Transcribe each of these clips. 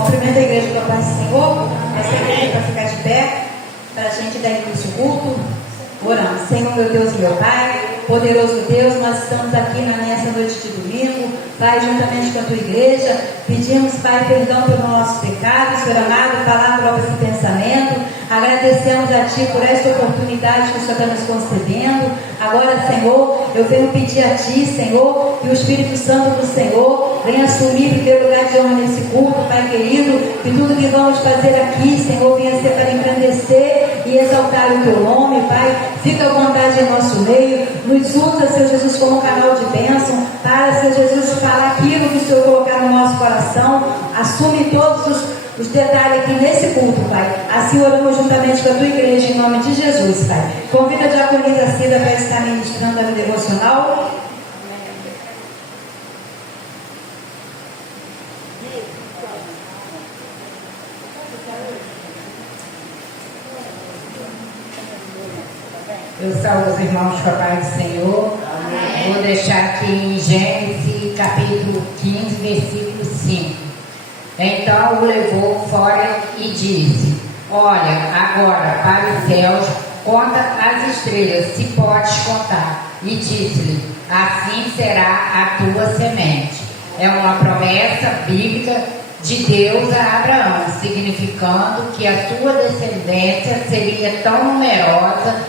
Cumprimento a igreja com a paz do Senhor. Essa igreja para ficar de pé, para a gente dar início ao culto. Oramos. Senhor, meu Deus e meu Pai, poderoso Deus, nós estamos aqui nessa noite de domingo, Pai, juntamente com a tua igreja, pedimos, Pai, perdão pelo nosso pecado, Senhor amado, palavra, obra e pensamento. Agradecemos a Ti por esta oportunidade que o Senhor está nos concedendo. Agora, Senhor, eu venho pedir a Ti, Senhor, que o Espírito Santo do Senhor venha assumir o primeiro lugar de honra nesse culto, Pai querido, que tudo que vamos fazer aqui, Senhor, venha ser para engrandecer e exaltar o Teu nome, Pai. Fica à vontade em nosso meio, nos usa, Senhor Jesus, como canal de bênção, para, Senhor Jesus, falar aquilo que o Senhor colocar no nosso coração. Assume todos os detalhes aqui nesse culto, Pai. Assim oramos juntamente com a tua igreja, em nome de Jesus, Pai. Convida a diaconisa Cida para estar ministrando a devocional. Eu saúdo os irmãos com a paz do Senhor. Amém. Vou deixar aqui em Gênesis capítulo 15, versículo 5. Então o levou fora e disse: olha, agora para os céus, conta as estrelas, se podes contar. E disse-lhe: assim será a tua semente. É uma promessa bíblica de Deus a Abraão, significando que a sua descendência seria tão numerosa,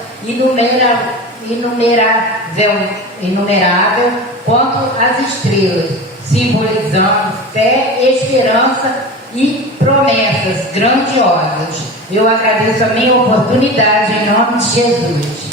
inumerável quanto as estrelas, simbolizando fé, esperança e promessas grandiosas. Eu agradeço a minha oportunidade em nome de Jesus.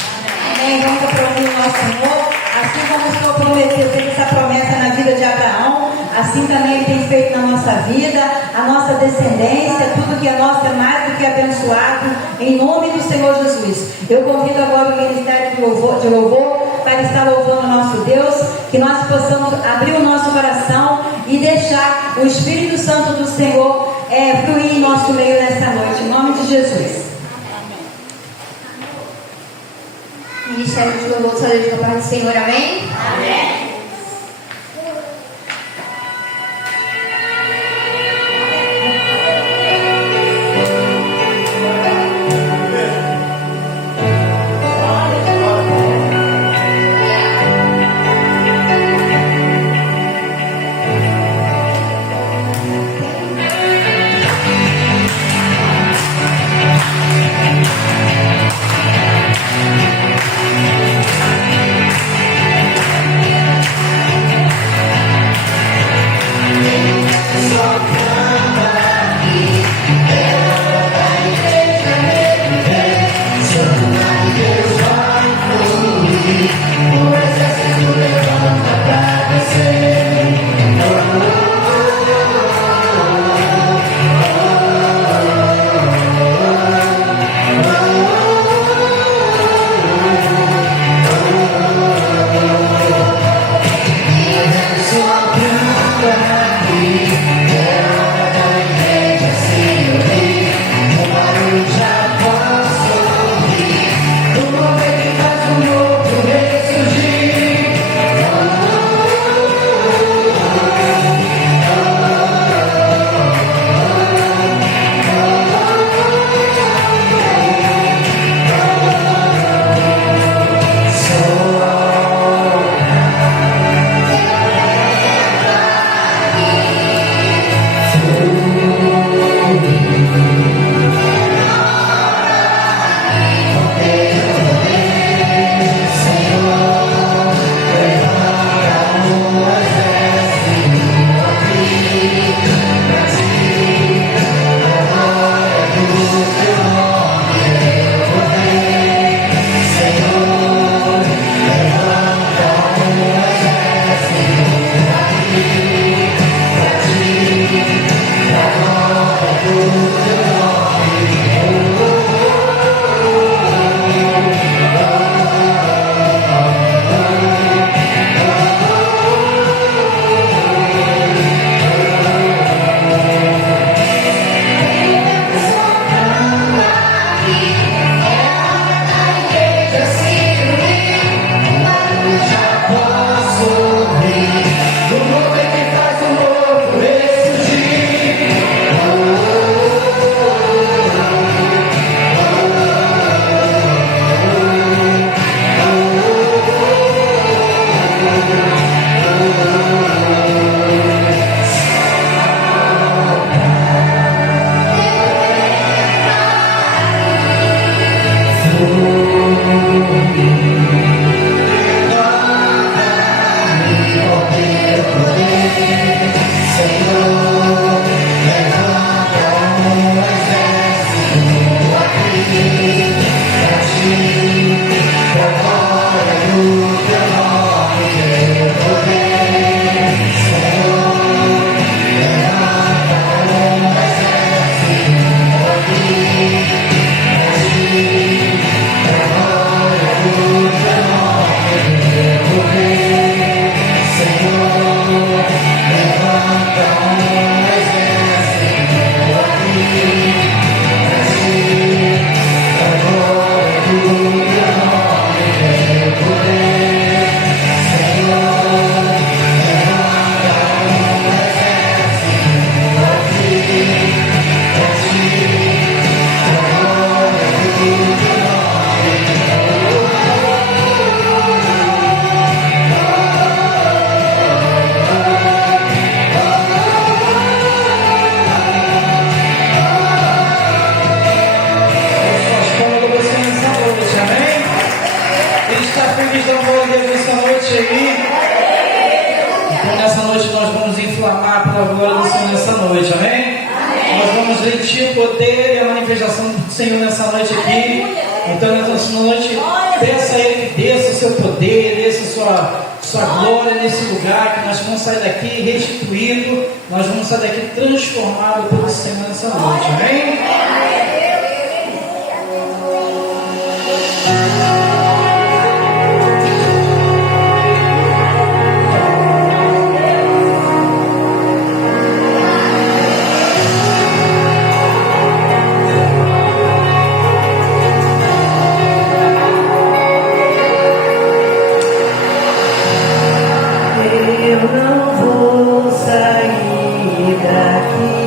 Amém. Vamos aplaudir o nosso Senhor. Assim como o Senhor prometeu, fez essa promessa na vida de Abraão, assim também Ele tem feito na nossa vida, a nossa descendência, tudo que é nosso é mais do que abençoado, em nome do Senhor Jesus. Eu convido agora o Ministério de Louvor para estar louvando o nosso Deus, que nós possamos abrir o nosso coração e deixar o Espírito Santo do Senhor fluir em nosso meio nessa noite, em nome de Jesus. Ministério de Louvor, saúde com a paz do Senhor, amém? Amém. sentir o poder e a manifestação do Senhor nessa noite aqui. Então, nessa noite, peça a Ele que desça o seu poder, desça a sua glória nesse lugar, que nós vamos sair daqui restituído, nós vamos sair daqui transformado pelo Senhor nessa noite. Amém? Eu não vou sair daqui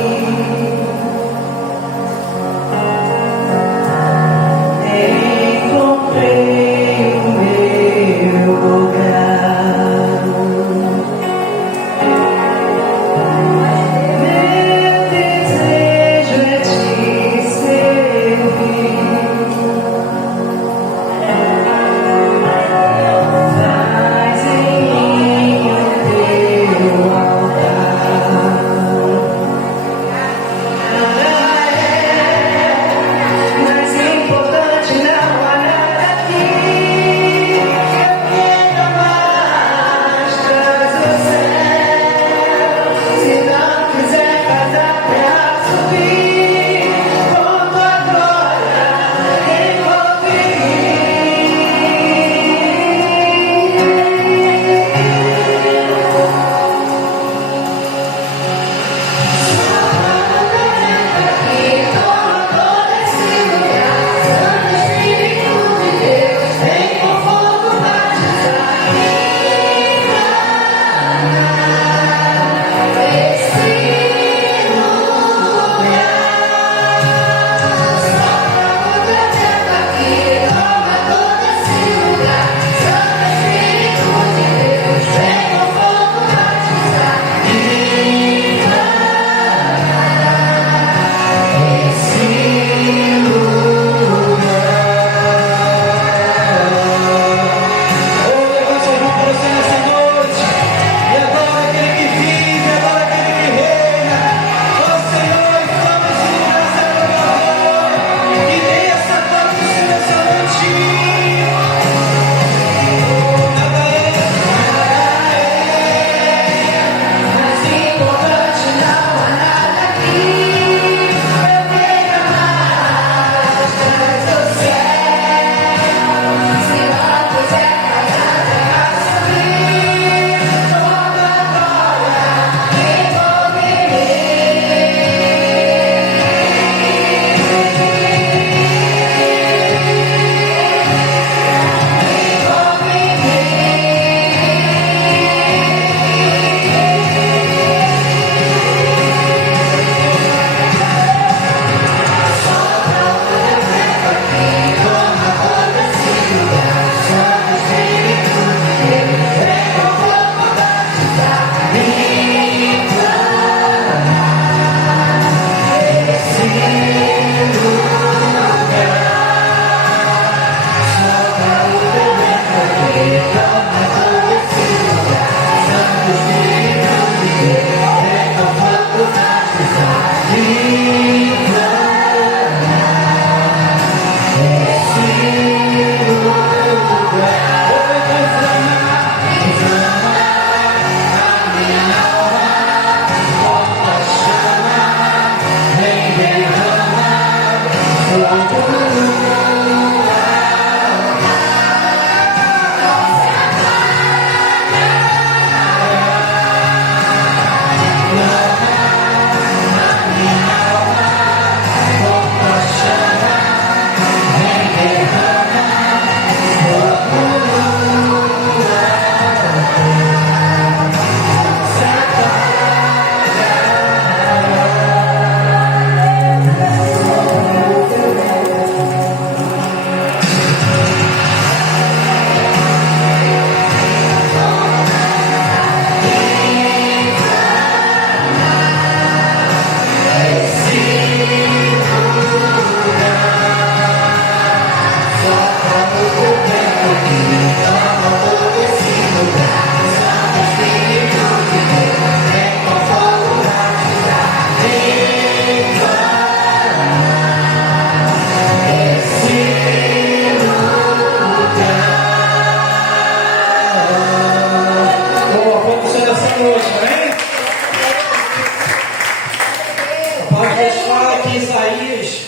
Mas Deus fala que Isaías,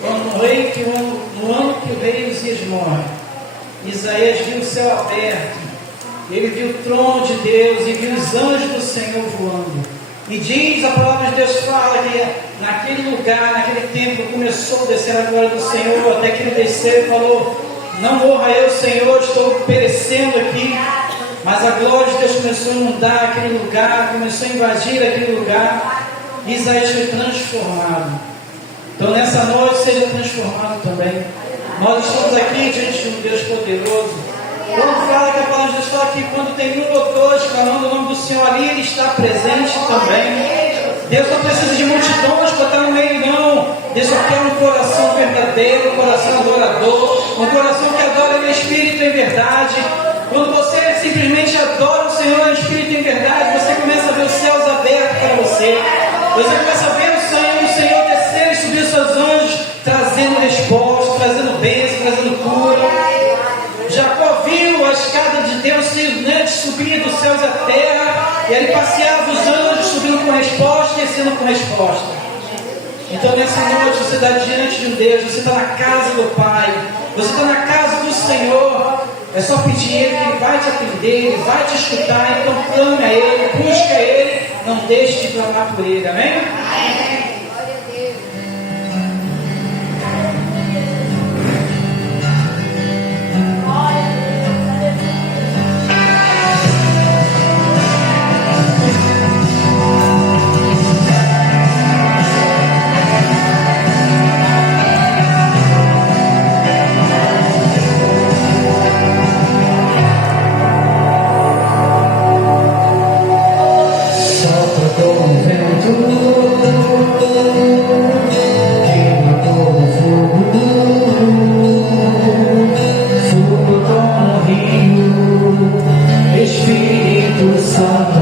no ano que o rei Uzias morre, Isaías viu o céu aberto, ele viu o trono de Deus e viu os anjos do Senhor voando. E diz, a palavra de Deus fala que naquele lugar, naquele templo, começou a descer a glória do Senhor, até que ele desceu e falou: não morra eu, Senhor, estou perecendo aqui. Mas a glória de Deus começou a inundar aquele lugar, começou a invadir aquele lugar, e Isaías foi transformado. Então nessa noite seja transformado também. Nós estamos aqui diante de um Deus poderoso. Quando fala que a palavra de Deus fala que quando tem um ou dois falando o nome do Senhor ali, Ele está presente também. Deus não precisa de multidões para estar no meio, não. Deus só quer um coração verdadeiro, um coração adorador, um coração que adora Ele em espírito e em verdade. Quando você simplesmente adora o Senhor em espírito e em verdade, você começa a ver os céus abertos para você. Você começa a ver o Senhor descer e subir os seus anjos, trazendo resposta, trazendo bênção, trazendo cura. Jacó viu a escada de Deus subir dos céus à terra, e ele passeava os anjos, subindo com resposta e descendo com resposta. Então nessa noite você está diante de um Deus, você está na casa do Pai, você está na casa do Senhor. É só pedir Ele, que Ele vai te atender, Ele vai te escutar. Então clame a Ele, busca a Ele, não deixe de clamar por Ele, amém? Amém. Espírito Santo.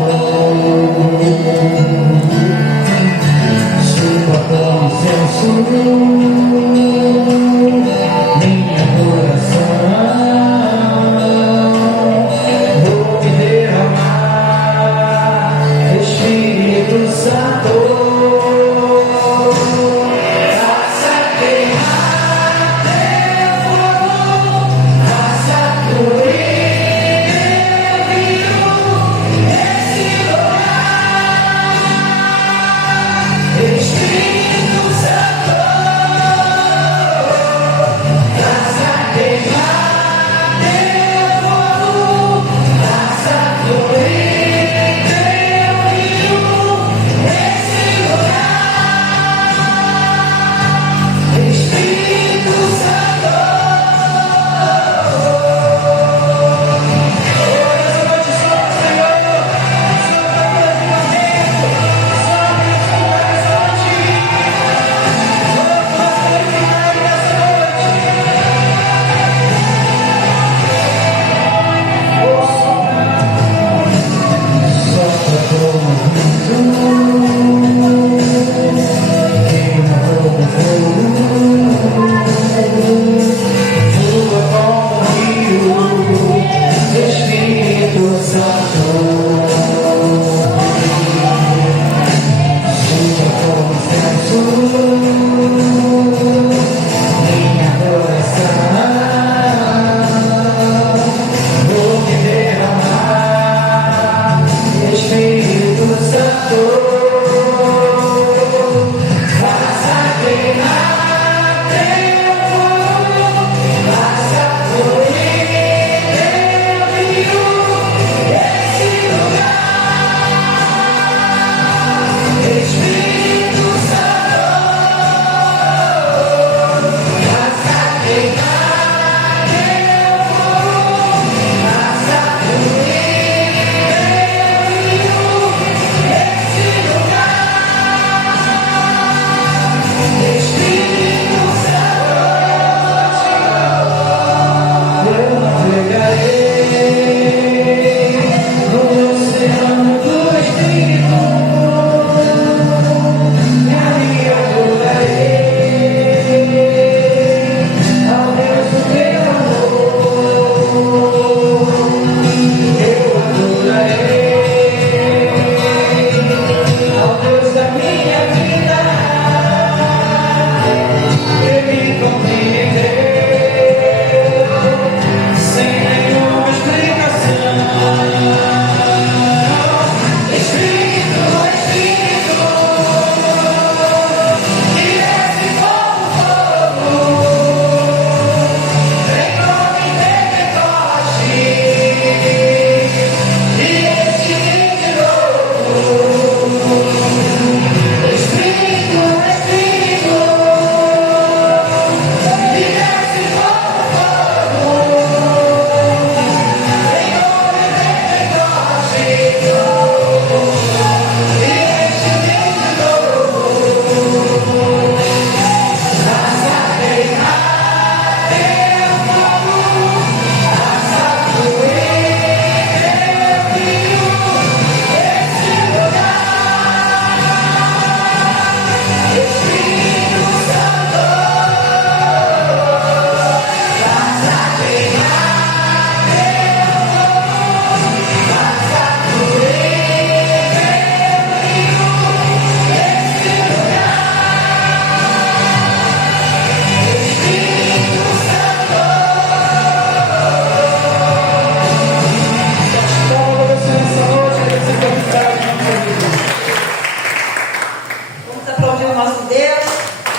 aplaudir o nosso Deus.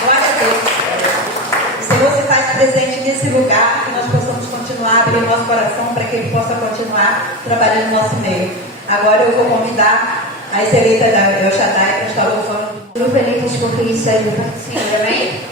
Glória a Deus. O Senhor se faz presente nesse lugar, que nós possamos continuar a abrir o nosso coração para que Ele possa continuar trabalhando no nosso meio. Agora eu vou convidar a excelência da El Shaddai para estar louvando. Grupo Eleitos por Cristo, sai do Pai do Senhor, amém?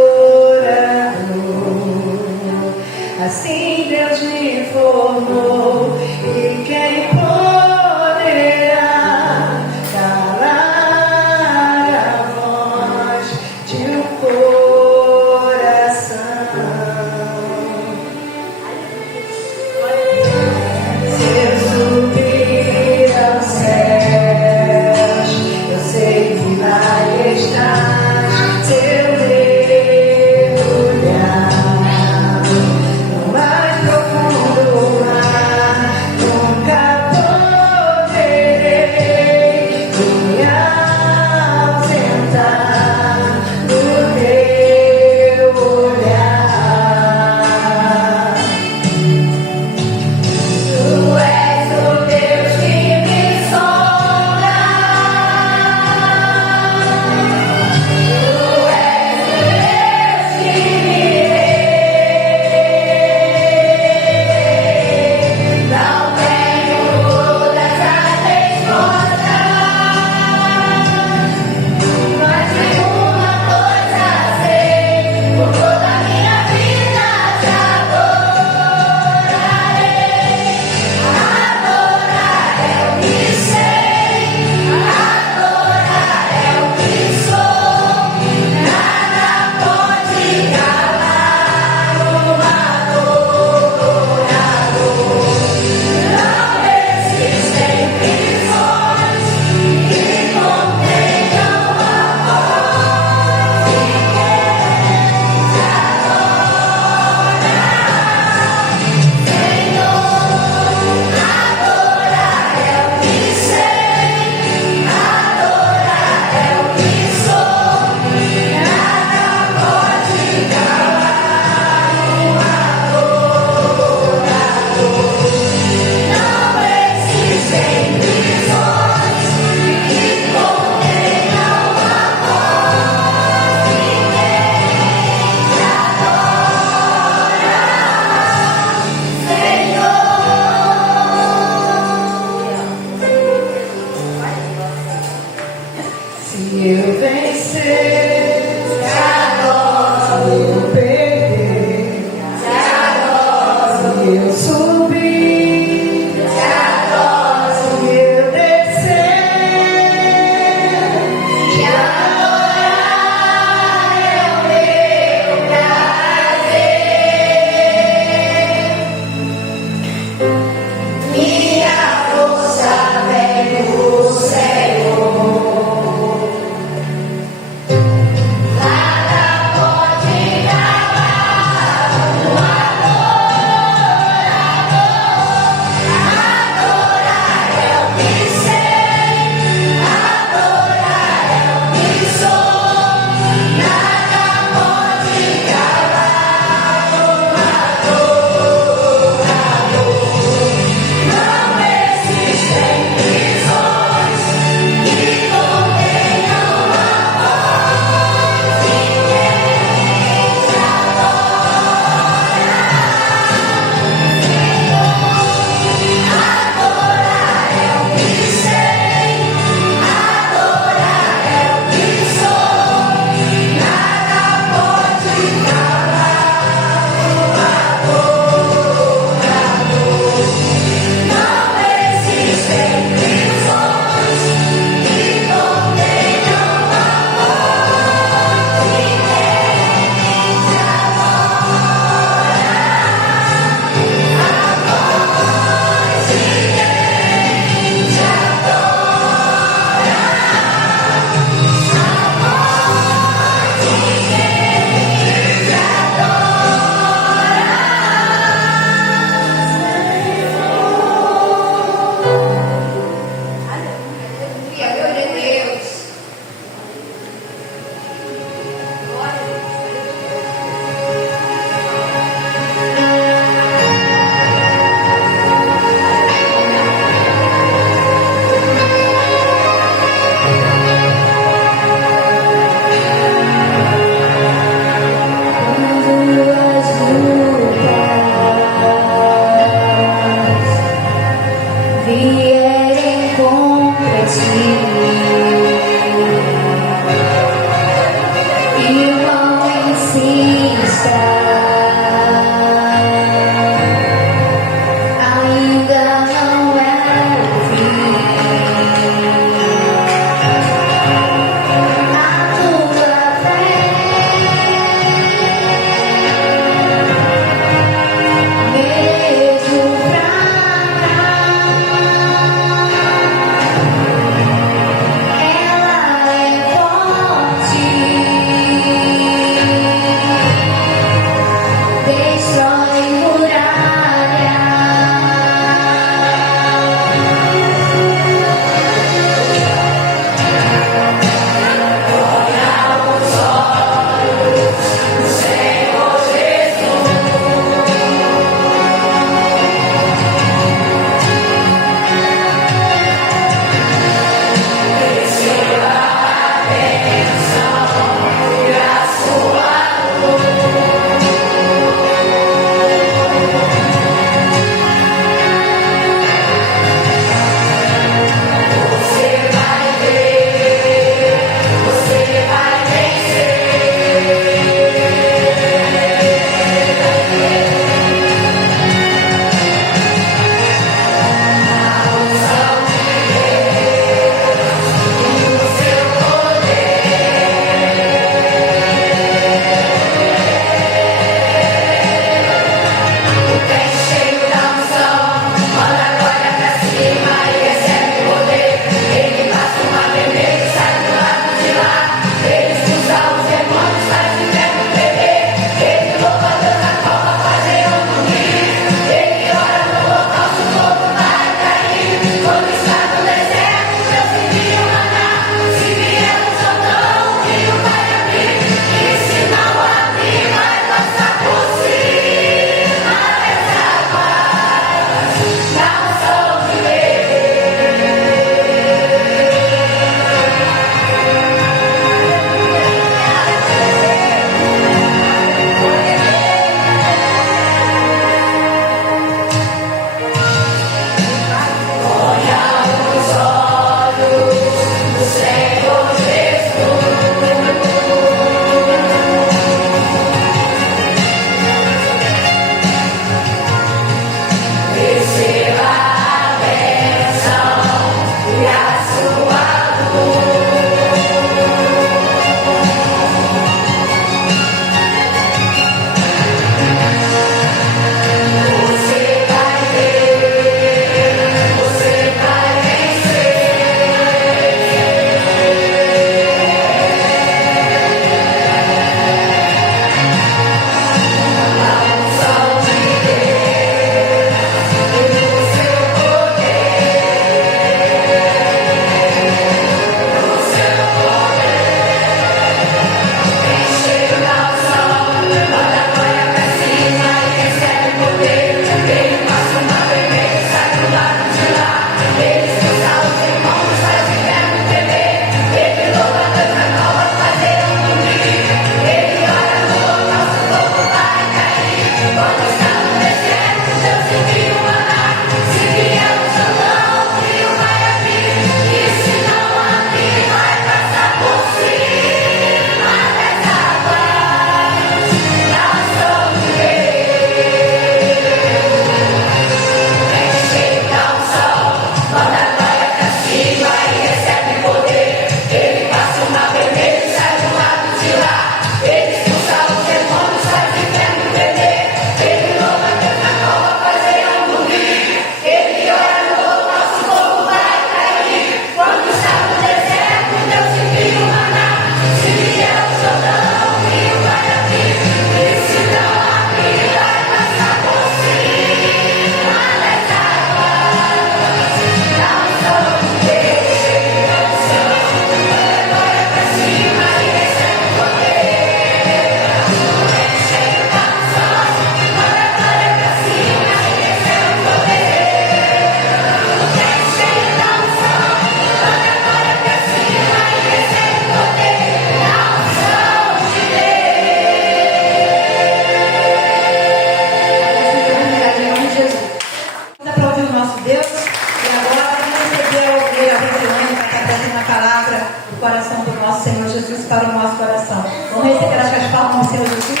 coração do nosso Senhor Jesus para o nosso coração. Vamos receber as palmas do Senhor Jesus?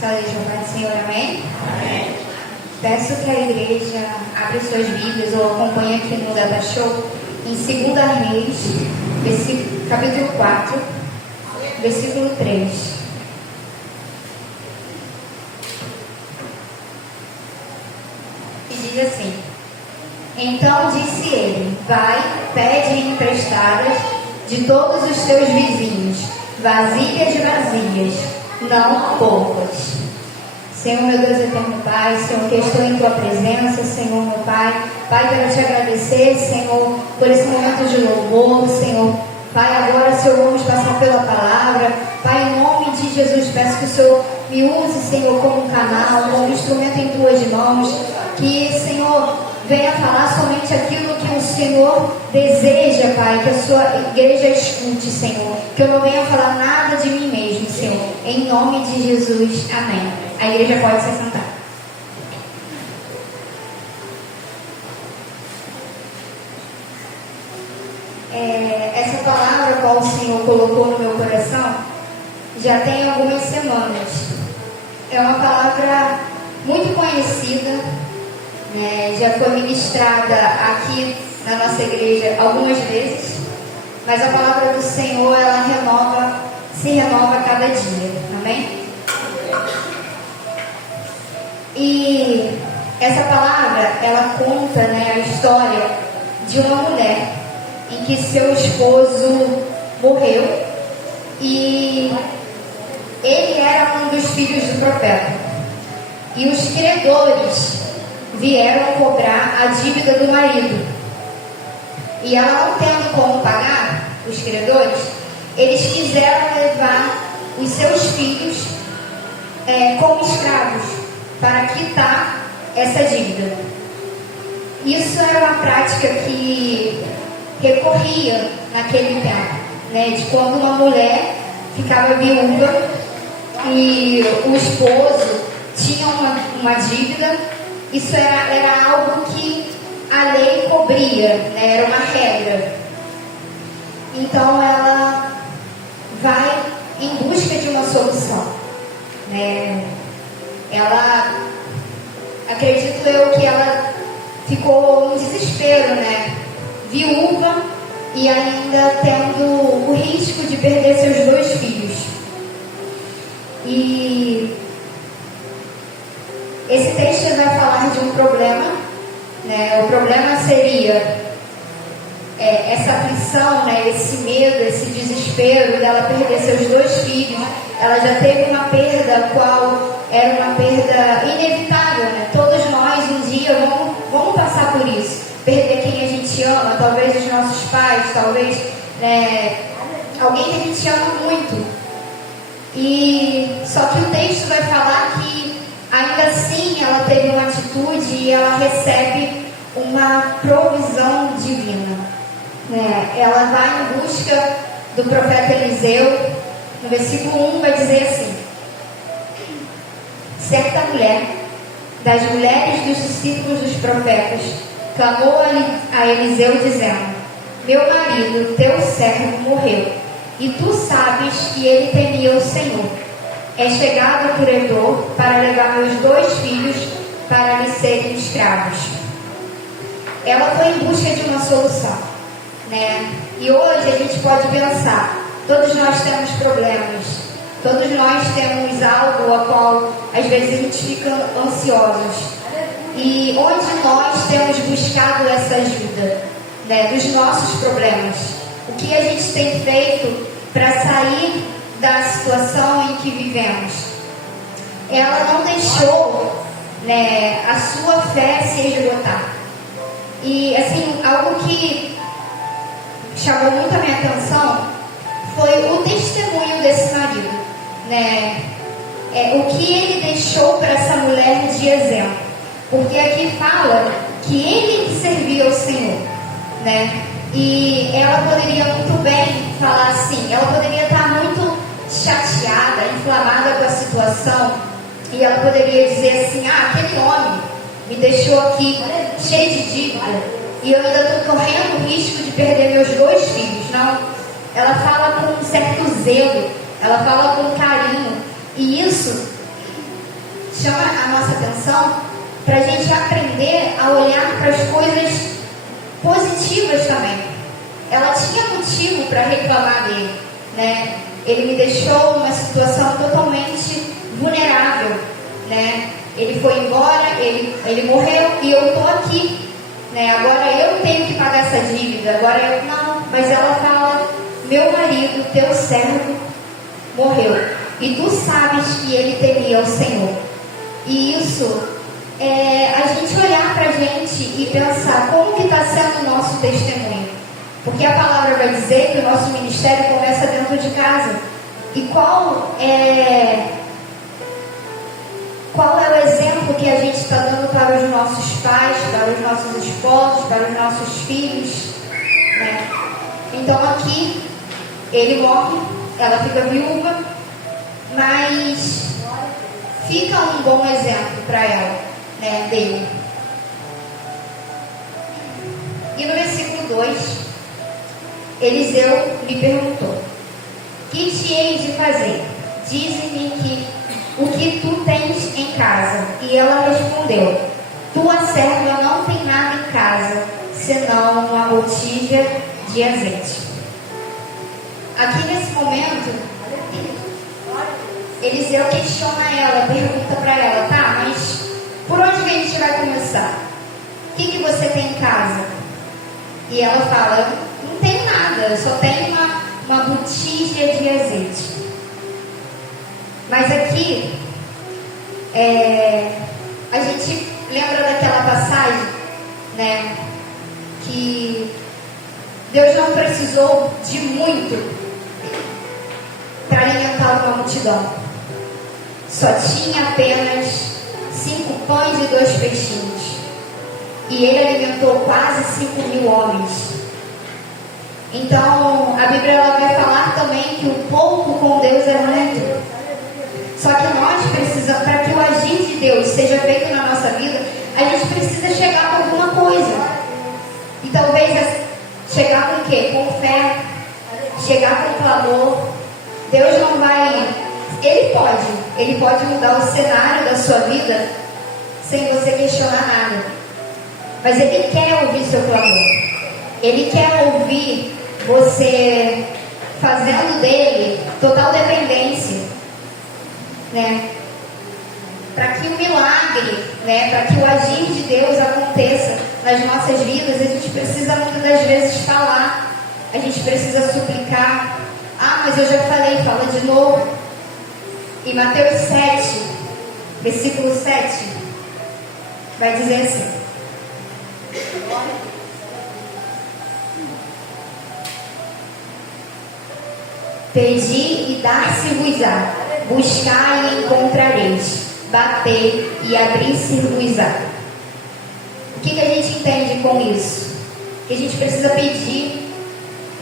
Só deixa o Pai do Senhor, amém? Amém. Peço que a igreja abra suas Bíblias ou acompanhe aqui no Data Show em 2 Reis, capítulo 4, versículo 3. E diz assim: Então disse ele: Vai, pede emprestadas de todos os teus vizinhos, vasilhas vazias, não poucas. Senhor, meu Deus eterno Pai, Senhor, que eu estou em Tua presença, Senhor, meu Pai. Pai, quero Te agradecer, Senhor, por esse momento de louvor, Senhor. Pai, agora, Senhor, vamos passar pela palavra. Pai, em nome de Jesus, peço que o Senhor me use, Senhor, como um canal, como um instrumento em Tuas mãos. Que, Senhor, venha falar somente aquilo que o Senhor deseja, Pai, que a Sua igreja escute, Senhor. Que eu não venha falar nada de mim mesmo, Senhor. Em nome de Jesus, amém. A igreja pode se sentar. Essa palavra qual o Senhor colocou no meu coração já tem algumas semanas. É uma palavra muito conhecida, né? Já foi ministrada aqui na nossa igreja algumas vezes, mas a palavra do Senhor, ela se renova a cada dia, amém? E essa palavra, ela conta, né, a história de uma mulher em que seu esposo morreu e ele era um dos filhos do profeta. E os credores vieram cobrar a dívida do marido. E ela, não tendo como pagar os credores, eles quiseram levar os seus filhos como escravos para quitar essa dívida. Isso era uma prática que recorria naquele tempo, né? De quando uma mulher ficava viúva e o esposo tinha uma dívida, isso era algo que a lei cobria, né? Era uma regra. Então ela vai em busca de uma solução, né? Ela, acredito eu que ela ficou em desespero, né? Viúva e ainda tendo o risco de perder seus 2 filhos. E esse texto vai falar de um problema, né? O problema seria essa aflição, né? Esse medo, esse desespero dela perder seus 2 filhos. Ela já teve uma perda qual era uma perda inevitável, né? Todos nós um dia vamos passar por isso. Perder quem a gente ama, talvez os nossos pais, talvez alguém que a gente ama muito. E só que o texto vai falar que ainda assim ela teve uma atitude e ela recebe uma provisão divina, né? Ela vai em busca do profeta Eliseu. No versículo 1 vai dizer assim: certa mulher das mulheres dos discípulos dos profetas clamou a Eliseu dizendo: meu marido, teu servo, morreu, e tu sabes que ele temia o Senhor. É chegado o credor para levar meus 2 filhos para lhe serem escravos. Ela foi em busca de uma solução, né? E hoje a gente pode pensar, todos nós temos problemas, todos nós temos algo a qual às vezes a gente fica ansiosos. E onde nós temos buscado essa ajuda, né, dos nossos problemas? O que a gente tem feito para sair da situação em que vivemos? Ela não deixou, né, a sua fé se esgotar. E assim, algo que chamou muito a minha atenção foi o testemunho desse marido, né? O que ele deixou para essa mulher de exemplo. Porque aqui fala que ele servia ao Senhor, né? E ela poderia muito bem falar assim, ela poderia estar muito chateada, inflamada com a situação, E ela poderia dizer assim: ah, aquele homem me deixou aqui cheio de dívida e eu ainda estou correndo o risco de perder meus 2 filhos. Não, ela fala com um certo zelo, ela fala com carinho, e isso chama a nossa atenção para a gente aprender a olhar para as coisas positivas também. Ela tinha motivo para reclamar dele, né? Ele me deixou numa situação totalmente vulnerável, né? Ele foi embora, ele morreu e eu estou aqui, né? Agora eu tenho que pagar essa dívida. Agora eu não, mas ela fala: meu marido, teu servo, morreu e tu sabes que ele temia o Senhor. E isso é a gente olhar para a gente e pensar como que está sendo o nosso testemunho, porque a palavra vai dizer que o nosso ministério começa dentro de casa. E qual é o exemplo que a gente está dando para os nossos pais, para os nossos esposos, para os nossos filhos, né? Então aqui ele morre, ela fica viúva, mas fica um bom exemplo para ela, né, dele. E no versículo 2, Eliseu lhe perguntou: que te hei de fazer? Dize-me o que tu tens em casa. E ela respondeu: tua serva não tem nada em casa, senão uma botija de azeite. Aqui nesse momento, Eliseu questiona ela, pergunta para ela: tá, mas por onde que a gente vai começar? O que você tem em casa? E ela fala: não tenho nada, eu só tenho uma botija de azeite. Mas aqui, a gente lembra daquela passagem, né, que Deus não precisou de muito para alimentar uma multidão. Só tinha apenas 5 pães e 2 peixinhos. E ele alimentou quase 5.000 homens. Então, a Bíblia ela vai falar também que o pouco com Deus é muito. Só que nós precisamos, para que o agir de Deus seja feito na nossa vida, a gente precisa chegar com alguma coisa. E talvez chegar com o quê? Com fé, chegar com clamor. Deus não vai... Ele pode mudar o cenário da sua vida sem você questionar nada. Mas Ele quer ouvir seu clamor. Ele quer ouvir você fazendo dele total dependência, né? Para que o milagre, né? Para que o agir de Deus aconteça nas nossas vidas, a gente precisa muitas das vezes falar, a gente precisa suplicar. Ah, mas eu já falei, fala de novo. Em Mateus 7, versículo 7, vai dizer assim: pedi e dar-se-vos-á, buscai e encontrareis, batei e abrir-se-vos-á. O que a gente entende com isso? Que a gente precisa pedir,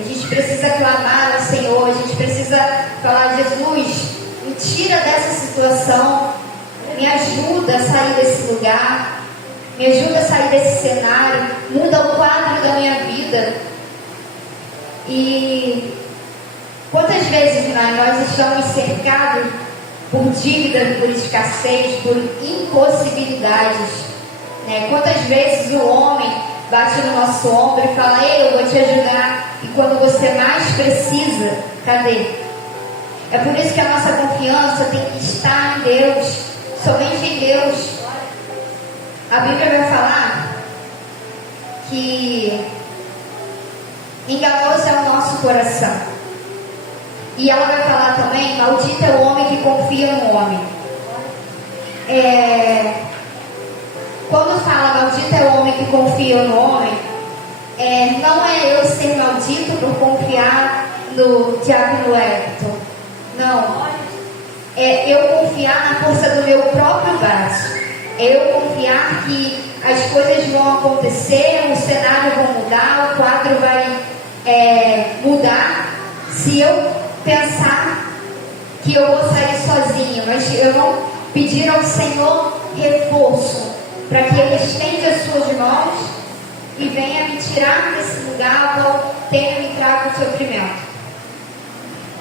a gente precisa clamar ao Senhor, a gente precisa falar: Jesus, me tira dessa situação, me ajuda a sair desse lugar, me ajuda a sair desse cenário, muda o quadro da minha vida. E quantas vezes nós estamos cercados por dívidas, por escassez, por impossibilidades, né? Quantas vezes o homem bate no nosso ombro e fala: ei, eu vou te ajudar, e quando você mais precisa, cadê? É por isso que a nossa confiança tem que estar em Deus, somente em Deus. A Bíblia vai falar que enganoso é o nosso coração. E ela vai falar também: maldito é o homem que confia no homem. Quando fala maldito é o homem que confia no homem, não é eu ser maldito por confiar no Diácono Wellington. Não. É eu confiar na força do meu próprio braço. É eu confiar que as coisas vão acontecer, o cenário vai mudar, o quadro vai mudar. Se eu pensar que eu vou sair sozinho, mas eu pedir ao Senhor reforço, para que Ele estende as suas mãos e venha me tirar desse lugar ao qual tenha me trago sofrimento.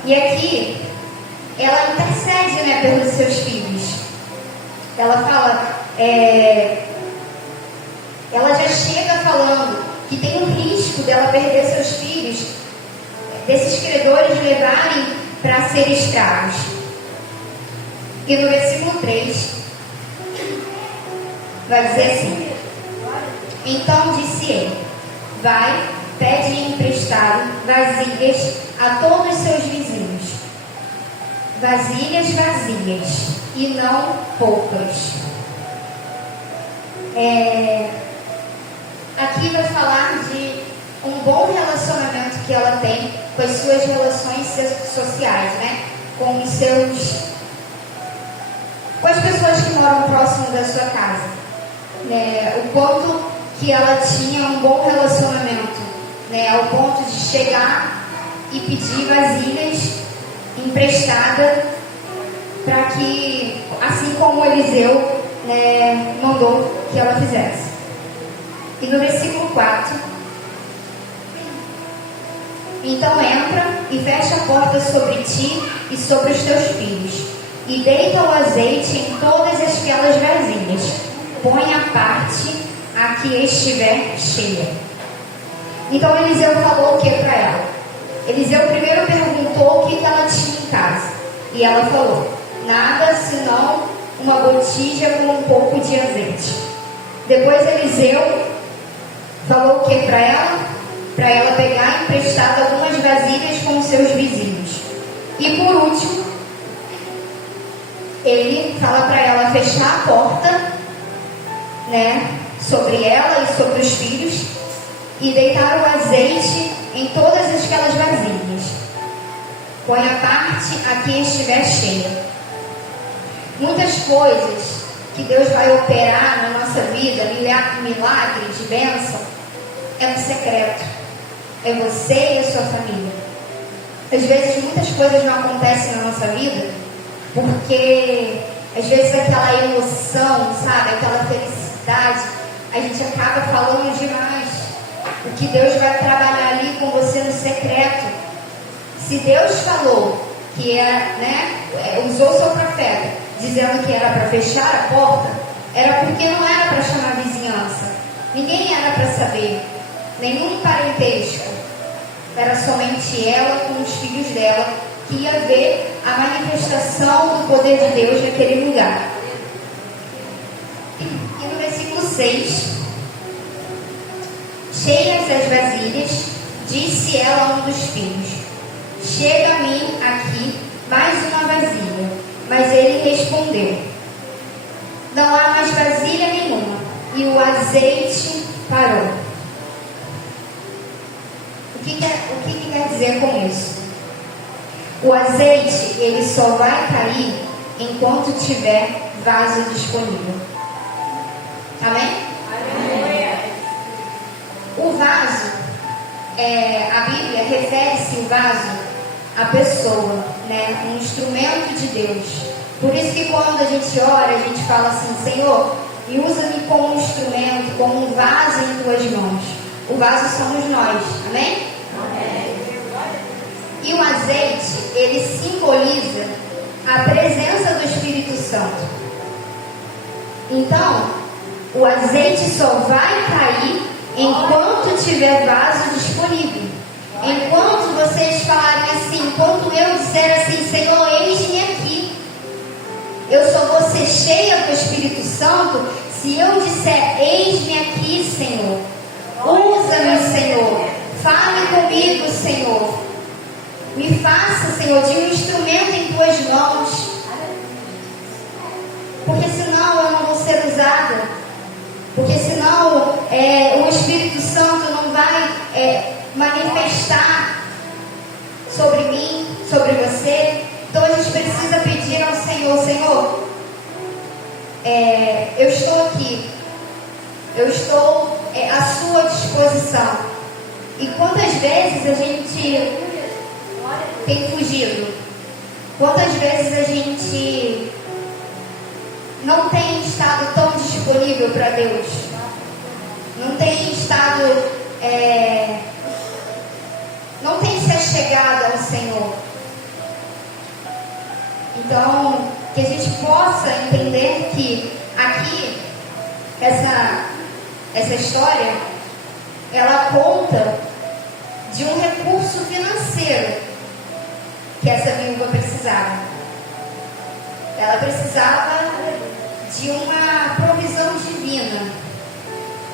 E aqui, ela intercede, né, pelos seus filhos. Ela fala, ela já chega falando que tem um risco dela perder seus filhos, desses credores levarem para ser escravos. E no versículo 3, vai dizer assim: então disse ele, vai, pede emprestado vasilhas a todos os seus vizinhos, vasilhas vazias e não poucas. Aqui vai falar de um bom relacionamento que ela tem com as suas relações sociais, né? Com as pessoas que moram próximo da sua casa, né? O quanto que ela tinha um bom relacionamento, né? Ao ponto de chegar e pedir vasilhas emprestadas para que, assim como Eliseu, né, mandou que ela fizesse. E no versículo 4, então entra e fecha a porta sobre ti e sobre os teus filhos, e deita o azeite em todas aquelas vasilhas, põe a parte a que estiver cheia. Então Eliseu falou o que para ela? Eliseu primeiro perguntou o que ela tinha em casa, e ela falou: nada senão uma botija com um pouco de azeite. Depois Eliseu falou o que para ela? Para ela pegar emprestado algumas vasilhas com os seus vizinhos. E por último, ele fala para ela fechar a porta, né, sobre ela e sobre os filhos, e deitar o azeite em todas aquelas vasilhas. Põe a parte a que estiver cheia. Muitas coisas que Deus vai operar na nossa vida, milagre de bênção, é no secreto. É você e a sua família. Às vezes muitas coisas não acontecem na nossa vida porque às vezes aquela emoção, sabe, aquela felicidade, a gente acaba falando demais. O que Deus vai trabalhar ali com você no secreto. Se Deus falou que usou seu profeta dizendo que era para fechar a porta, era porque não era para chamar a vizinhança. Ninguém era para saber, nenhum parentesco. Era somente ela com os filhos dela que ia ver a manifestação do poder de Deus naquele lugar. E no versículo 6, cheias as vasilhas, disse ela a um dos filhos: chega a mim aqui mais uma vasilha. Mas ele respondeu: não há mais vasilha nenhuma. E o azeite parou. O que quer dizer com isso? O azeite, ele só vai cair enquanto tiver vaso disponível. Amém? Amém. O vaso, a Bíblia refere-se o vaso à pessoa, né? Um instrumento de Deus. Por isso que quando a gente ora, a gente fala assim: Senhor, me usa-me como um instrumento, como um vaso em tuas mãos. O vaso somos nós. Amém? Amém. E o azeite, ele simboliza a presença do Espírito Santo. Então, o azeite só vai cair enquanto tiver vaso disponível. Enquanto vocês falarem assim, enquanto eu disser assim: Senhor, eis-me aqui. Eu só vou ser cheia do Espírito Santo se eu disser: eis-me aqui, Senhor. Usa-me, Senhor. Fale comigo, Senhor. Me faça, Senhor, de um instrumento em tuas mãos. Porque senão eu não vou ser usada. Porque senão o Espírito Santo não vai manifestar sobre mim, sobre você. Então a gente precisa pedir ao Senhor: Senhor, eu estou aqui. Eu estou à sua disposição. E quantas vezes a gente tem fugido? Quantas vezes a gente não tem estado tão disponível para Deus, não tem estado, não tem se achegado ao Senhor. Então, que a gente possa entender que aqui, essa história, ela conta de um recurso financeiro que essa viúva precisava. Ela precisava de uma provisão divina,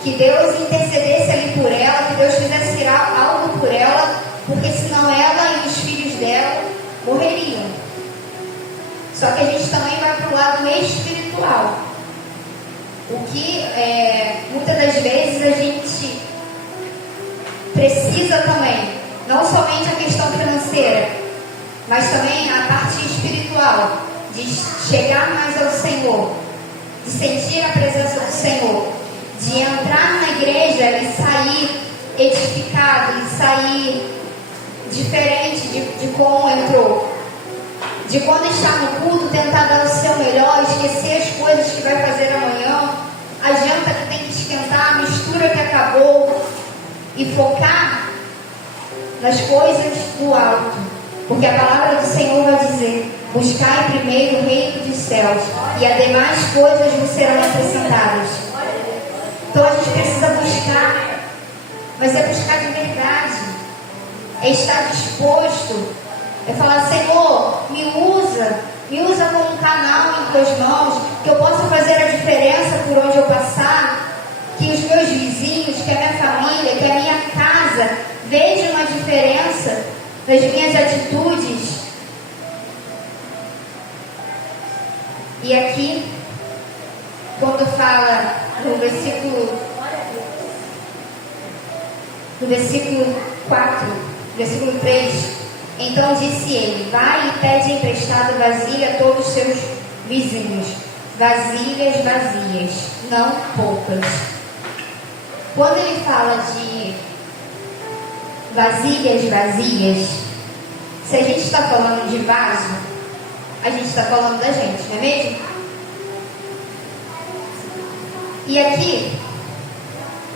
que Deus intercedesse ali por ela, que Deus fizesse algo por ela, porque senão ela e os filhos dela morreriam. Só que a gente também vai para o lado espiritual, o que muitas das vezes a gente precisa também, não somente a questão financeira, mas também a parte espiritual, de chegar mais ao Senhor, de sentir a presença do Senhor, de entrar na igreja e sair edificado, e sair diferente de como entrou. De quando está no culto, tentar dar o seu melhor, esquecer as coisas que vai fazer amanhã, a janta que tem que esquentar, a mistura que acabou, e focar nas coisas do alto. Porque a palavra do Senhor vai dizer: buscai primeiro o reino dos céus, e as demais coisas vos serão acrescentadas. Então a gente precisa buscar, mas é buscar de verdade, é estar disposto, é falar: Senhor, me usa como um canal em tuas mãos, que eu possa fazer a diferença por onde eu passar, que os meus vizinhos, que a minha família, que a minha casa vejam a diferença das minhas atitudes. E aqui, quando fala no versículo 4, versículo 3, então disse ele: vai e pede emprestado vasilha a todos os seus vizinhos, vasilhas vazias, não poucas. Quando ele fala de vasilhas vazias, se a gente está falando de vaso, a gente está falando da gente, não é mesmo? E aqui,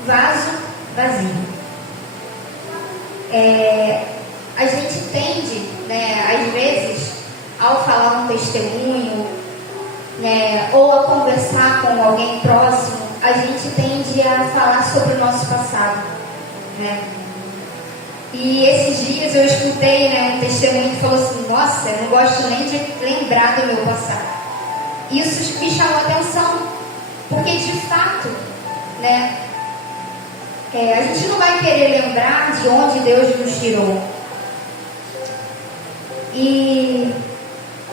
vaso vazio. A gente tende, né, às vezes, ao falar um testemunho, né, ou a conversar com alguém próximo, a gente tende a falar sobre o nosso passado, né? E esses dias eu escutei, né, um testemunho que falou assim: nossa, eu não gosto nem de lembrar do meu passado. Isso me chamou a atenção, porque de fato, né, a gente não vai querer lembrar de onde Deus nos tirou. E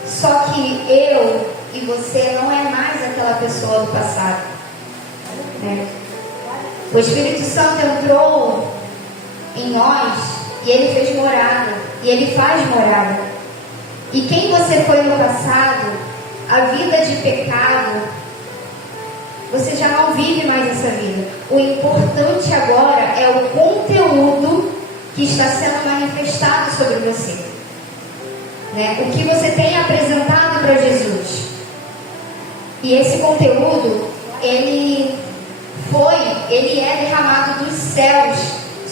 só que eu e você não é mais aquela pessoa do passado, né? O Espírito Santo entrou em nós e Ele fez morada, e Ele faz morada. E quem você foi no passado, a vida de pecado, você já não vive mais essa vida. O importante agora é o conteúdo que está sendo manifestado sobre você, né? O que você tem apresentado para Jesus. E esse conteúdo, ele é derramado dos céus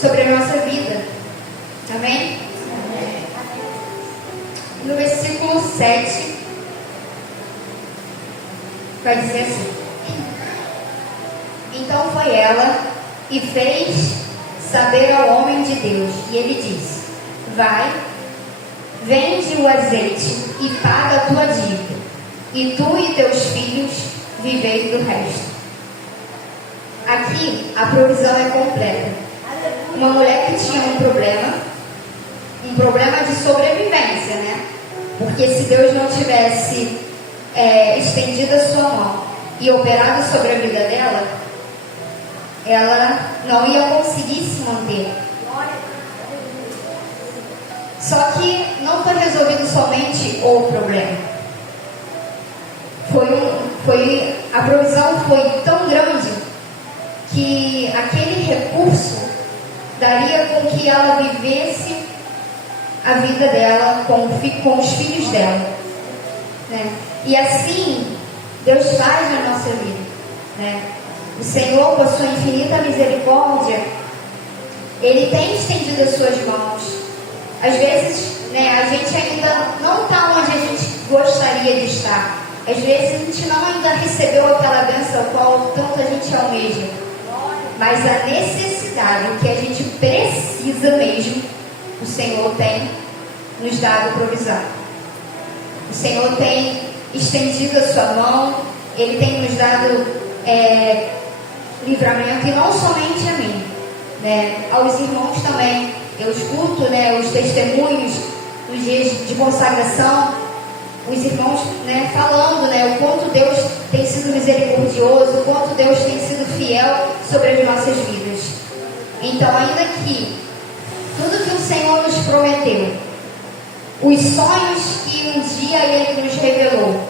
sobre a nossa vida. Amém? No versículo 7 vai dizer assim: então foi ela e fez saber ao homem de Deus, e ele disse: vai, vende o azeite e paga a tua dívida, e tu e teus filhos vivei do resto. Aqui a provisão é completa. Uma mulher que tinha um problema de sobrevivência, né? Porque se Deus não tivesse estendido a sua mão e operado sobre a vida dela, ela não ia conseguir se manter. Só que não foi resolvido somente o problema. A provisão foi tão grande que aquele recurso daria com que ela vivesse a vida dela com os filhos dela, né? E assim Deus faz na nossa vida, né? O Senhor, com a sua infinita misericórdia, Ele tem estendido as suas mãos. Às vezes, né, a gente ainda não está onde a gente gostaria de estar. Às vezes a gente não ainda recebeu aquela bênção a qual tanto a gente almeja. Mas a necessidade, o que a gente precisa mesmo, o Senhor tem nos dado provisão. O Senhor tem estendido a sua mão, Ele tem nos dado livramento, e não somente a mim, né, aos irmãos também. Eu escuto, né, os testemunhos nos dias de consagração, os irmãos, né, falando, né, o quanto Deus tem sido misericordioso, o quanto Deus tem sido fiel sobre as nossas vidas. Então, ainda que tudo que o Senhor nos prometeu, os sonhos que um dia Ele nos revelou,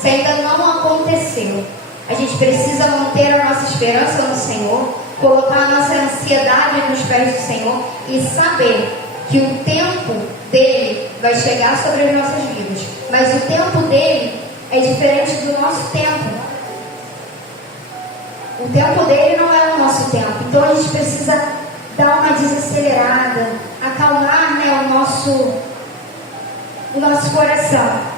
se ainda não aconteceu, a gente precisa manter a nossa esperança no Senhor, colocar a nossa ansiedade nos pés do Senhor e saber que o tempo dele vai chegar sobre as nossas vidas. Mas o tempo dele é diferente do nosso tempo. O tempo dele não é o nosso tempo. Então a gente precisa dar uma desacelerada, acalmar, né, o nosso coração.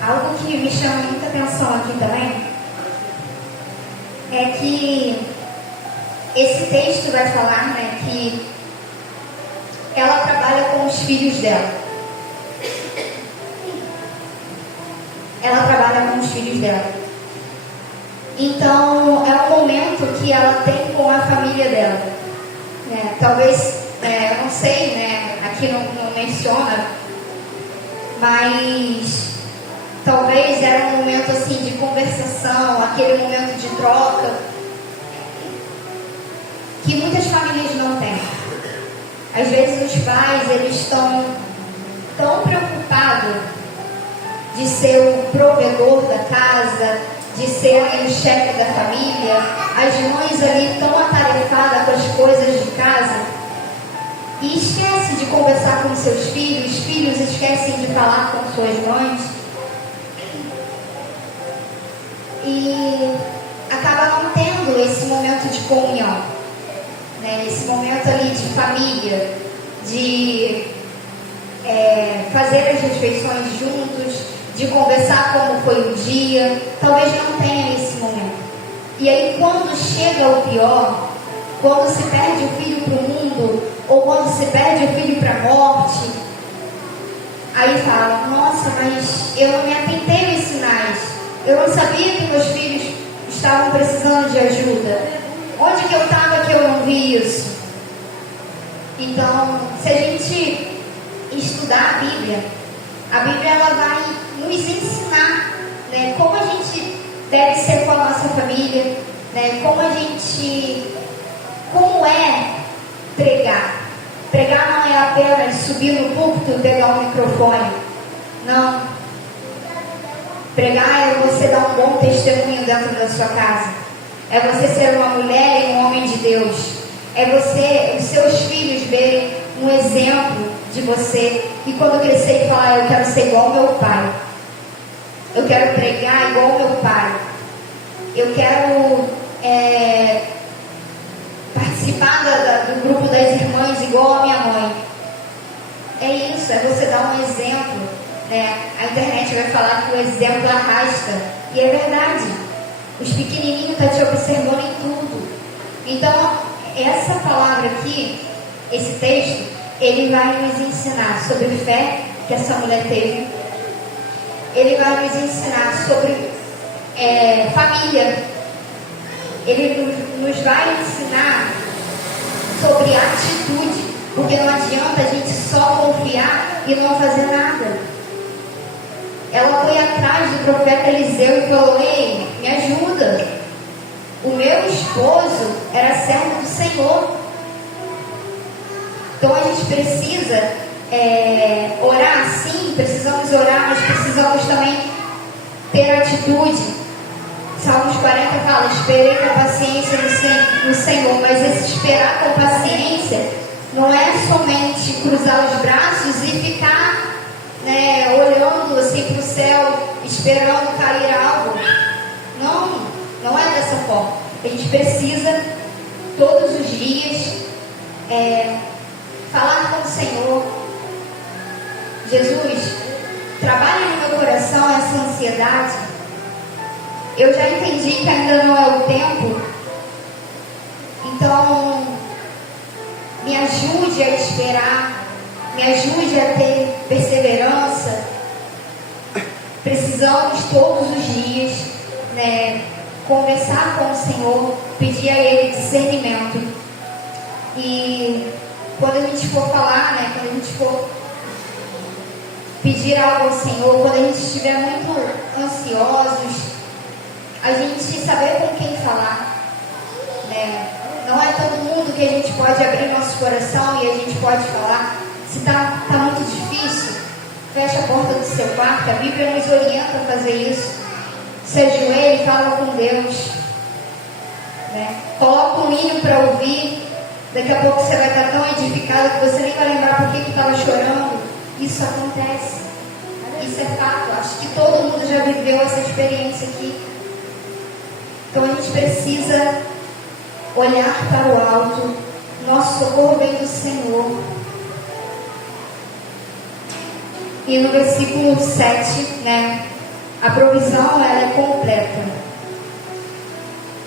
Algo que me chama muita atenção aqui também é que esse texto vai falar, né, que ela trabalha com os filhos dela. Ela trabalha com os filhos dela. Então, é um momento que ela tem com a família dela. Né? Talvez, eu não sei, né, aqui não menciona, mas talvez era um momento assim de conversação, aquele momento de troca, que muitas famílias não têm. Às vezes os pais, eles estão tão preocupados de ser o provedor da casa, de ser o chefe da família, as mães ali tão atarefadas com as coisas de casa, e esquece de conversar com seus filhos, os filhos esquecem de falar com suas mães, e acaba não tendo esse momento de comunhão, né? Esse momento ali de família, de fazer as refeições juntos, de conversar como foi o dia. Talvez não tenha esse momento. E aí, quando chega o pior, quando se perde o filho para o mundo, ou quando se perde o filho para a morte, aí fala: nossa, mas eu não me atentei aos sinais, eu não sabia que meus filhos estavam precisando de ajuda. Onde que eu estava que eu não vi isso? Então, se a gente estudar a Bíblia ela vai nos ensinar, né, como a gente deve ser com a nossa família, né, como é pregar. Pregar não é apenas subir no púlpito e pegar o microfone. Não. Pregar é você dar um bom testemunho dentro da sua casa. É você ser uma mulher e um homem de Deus. É você, os seus filhos verem um exemplo de você. E quando crescer e falar: eu quero ser igual ao meu pai. Eu quero pregar igual ao meu pai. Eu quero participar do grupo das irmãs igual a minha mãe. É isso, é você dar um exemplo, né? A internet vai falar que o exemplo arrasta. E é verdade. Os pequenininhos estão te observando em tudo. Então, essa palavra aqui, esse texto, ele vai nos ensinar sobre a fé que essa mulher teve. Ele vai nos ensinar sobre família. Ele nos vai ensinar sobre atitude. Porque não adianta a gente só confiar e não fazer nada. Ela foi atrás do profeta Eliseu e falou: ei, me ajuda. O meu esposo era servo do Senhor. Então a gente precisa orar, sim, precisamos orar, mas precisamos também ter atitude. Salmos 40 fala: esperei com paciência no Senhor. Mas esse esperar com paciência não é somente cruzar os braços e ficar, né, olhando assim para o céu, esperando cair algo. Não, não é dessa forma. A gente precisa todos os dias falar com o Senhor: Jesus, trabalhe no meu coração essa ansiedade. Eu já entendi que ainda não é o tempo, então me ajude a esperar, me ajude a ter perseverança. Precisamos todos os dias, né, conversar com o Senhor, pedir a Ele discernimento. E quando a gente for falar, né, quando a gente for pedir algo ao Senhor, quando a gente estiver muito ansiosos, a gente saber com quem falar, né? Não é todo mundo que a gente pode abrir nosso coração e a gente pode falar. Se tá muito difícil, fecha a porta do seu quarto. A Bíblia nos orienta a fazer isso. Se ajoelha e fala com Deus, né? Coloca um hino para ouvir. Daqui a pouco você vai estar tão edificado que você nem vai lembrar por que estava chorando. Isso acontece. Isso é fato. Acho que todo mundo já viveu essa experiência aqui. Então a gente precisa olhar para o alto. Nosso socorro vem do Senhor. E no versículo 7, né, a provisão ela é completa.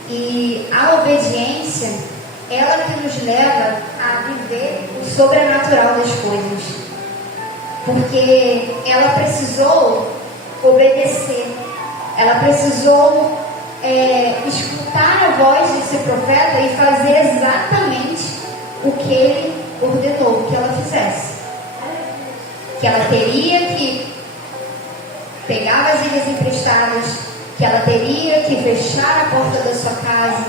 E a obediência, ela que nos leva a viver o sobrenatural das coisas. Porque ela precisou obedecer. Ela precisou escutar a voz desse profeta e fazer exatamente o que ele ordenou que ela fizesse. Que ela teria que pegar vasilhas emprestadas, que ela teria que fechar a porta da sua casa,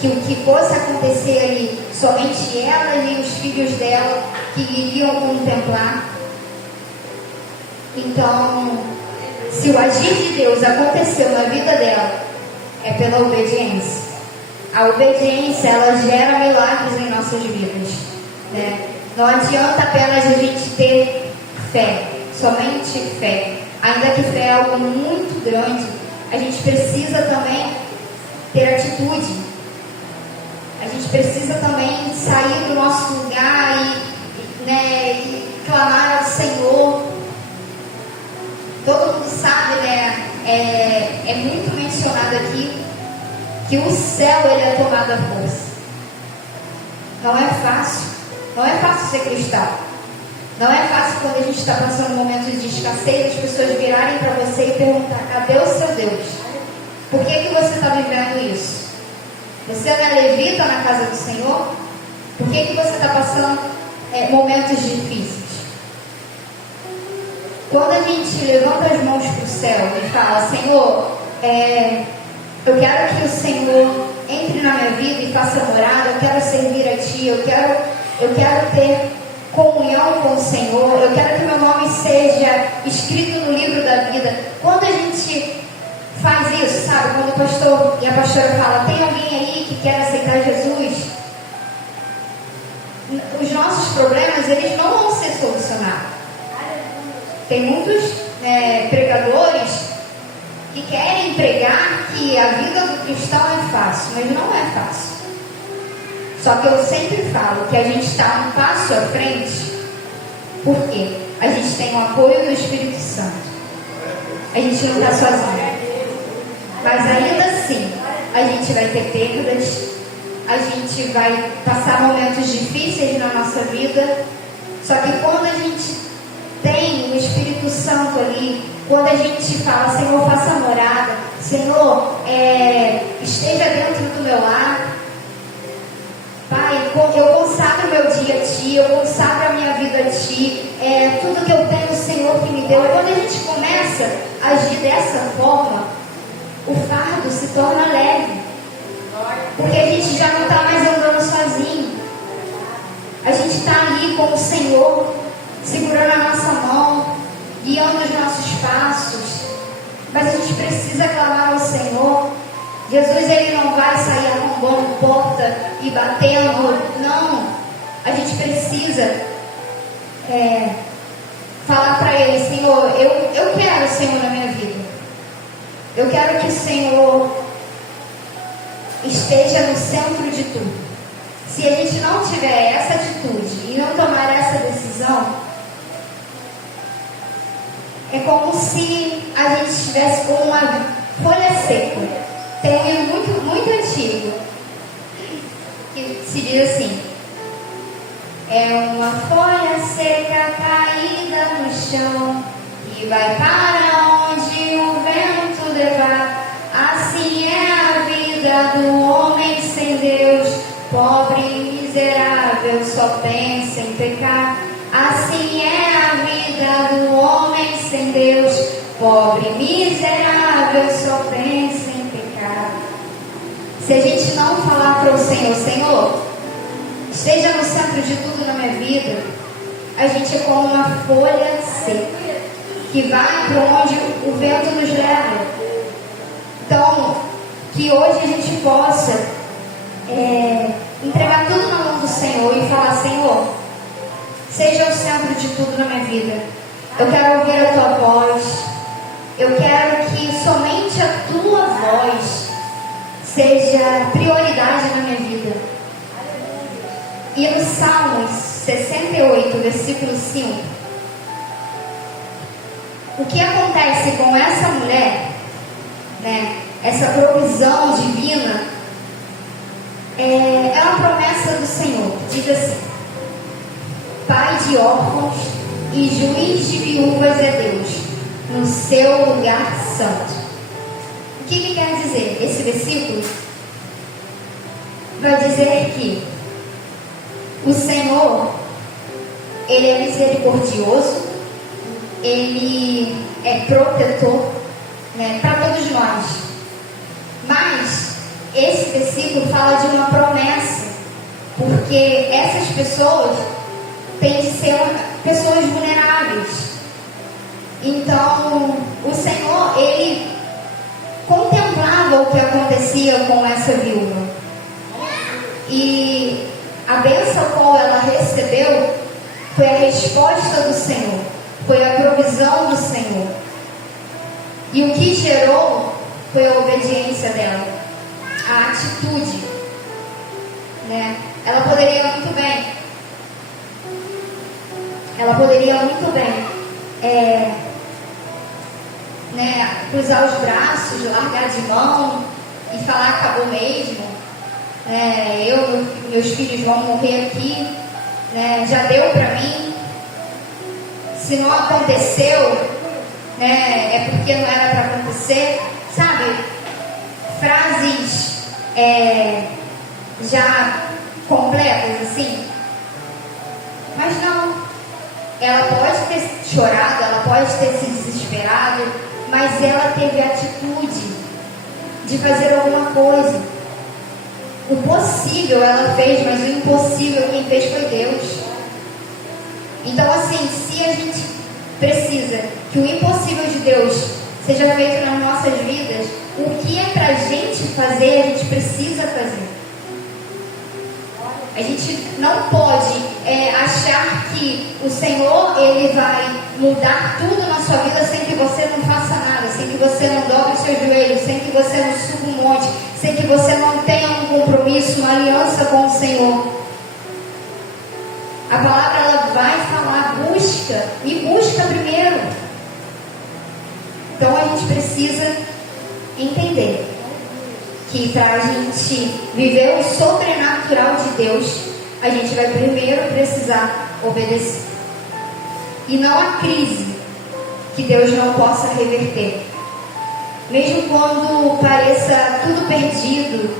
que o que fosse acontecer ali, somente ela e os filhos dela que iriam contemplar. Então, se o agir de Deus aconteceu na vida dela, é pela obediência. A obediência, ela gera milagres em nossas vidas, né? Não adianta apenas a gente ter fé, somente fé. Ainda que fé é algo muito grande, a gente precisa também ter atitude. A gente precisa também sair do nosso lugar e clamar ao Senhor. Todo mundo sabe, né? É muito mencionado aqui que o céu ele é tomado à força. Não é fácil. Não é fácil ser cristão. Não é fácil quando a gente está passando momentos de escassez, as pessoas virarem para você e perguntar: cadê o seu Deus? Por que você está vivendo isso? Você não é levita na casa do Senhor? Por que você está passando momentos difíceis? Quando a gente levanta as mãos para o céu e fala: Senhor, eu quero que o Senhor entre na minha vida e faça morada, eu quero servir a Ti, eu quero ter comunhão com o Senhor, eu quero que meu nome seja escrito no livro da vida. Quando a gente faz isso, sabe? Quando o pastor e a pastora falam: tem alguém aí que quer aceitar Jesus? Os nossos problemas, eles não vão ser solucionados. Tem muitos pregadores que querem pregar que a vida do cristão é fácil, mas não é fácil. Só que eu sempre falo que a gente está um passo à frente, porque a gente tem o apoio do Espírito Santo. A gente não está sozinho. Mas ainda assim, a gente vai ter perdas, a gente vai passar momentos difíceis na nossa vida. Só que quando a gente tem o Espírito Santo ali, quando a gente fala: Senhor, faça morada, Senhor, esteja dentro do meu lar, Pai, eu consagro meu dia a Ti, eu consagro a minha vida a Ti, tudo que eu tenho, o Senhor que me deu. E quando a gente começa a agir dessa forma, o fardo se torna leve, porque a gente já não está mais andando sozinho. A gente está ali com o Senhor, segurando a nossa mão, guiando os nossos passos. Mas a gente precisa clamar ao Senhor Jesus, ele não vai sair arrombando porta e batendo. Não. A gente precisa falar para ele: Senhor, eu quero o Senhor na minha vida. Eu quero que o Senhor esteja no centro de tudo. Se a gente não tiver essa atitude e não tomar essa decisão, é como se a gente estivesse com uma folha seca. Tem um livro muito, muito antigo que se diz assim: é uma folha seca caída no chão e vai para onde o vento levar. Assim é a vida do homem sem Deus, pobre e miserável, só pensa em pecar. Assim é a vida do homem sem Deus, pobre e miserável, só pensa em pecar. Se a gente não falar para o Senhor: Senhor, esteja no centro de tudo na minha vida, a gente é como uma folha seca que vai para onde o vento nos leva. Então, que hoje a gente possa entregar tudo na mão do Senhor e falar: Senhor, seja o centro de tudo na minha vida. Eu quero ouvir a tua voz. Eu quero que somente a tua voz seja prioridade na minha vida. E no Salmos 68, versículo 5, o que acontece com essa mulher, né, essa provisão divina, é uma promessa do Senhor. Diz assim: Pai de órfãos e juiz de viúvas é Deus, no seu lugar santo. O que quer dizer esse versículo? Vai dizer que o Senhor, ele é misericordioso, ele é protetor, né, para todos nós. Mas esse versículo fala de uma promessa, porque essas pessoas têm de ser pessoas vulneráveis. Então, o Senhor, ele contemplava o que acontecia com essa viúva. E a bênção qual ela recebeu foi a resposta do Senhor, foi a provisão do Senhor. E o que gerou foi a obediência dela, a atitude, né? Ela poderia muito bem cruzar os braços, largar de mão e falar: acabou mesmo, meus filhos vão morrer aqui, né? Já deu para mim. Se não aconteceu, é porque não era para acontecer, sabe? Frases já completas assim. Mas não, ela pode ter chorado, ela pode ter se desesperado, mas ela teve a atitude de fazer alguma coisa. O possível ela fez, mas o impossível quem fez foi Deus. Então, assim, se a gente precisa que o impossível de Deus seja feito nas nossas vidas, o que é pra gente fazer, a gente precisa fazer. A gente não pode achar que o Senhor, ele vai mudar tudo na sua vida sem que você não faça nada, sem que você não dobre os seus joelhos, sem que você não suba um monte, sem que você não tenha um compromisso, uma aliança com o Senhor. A palavra, ela vai falar: busca, e busca primeiro. Então a gente precisa entender que para a gente viver o sobrenatural de Deus, a gente vai primeiro precisar obedecer. E não há crise que Deus não possa reverter. Mesmo quando pareça tudo perdido,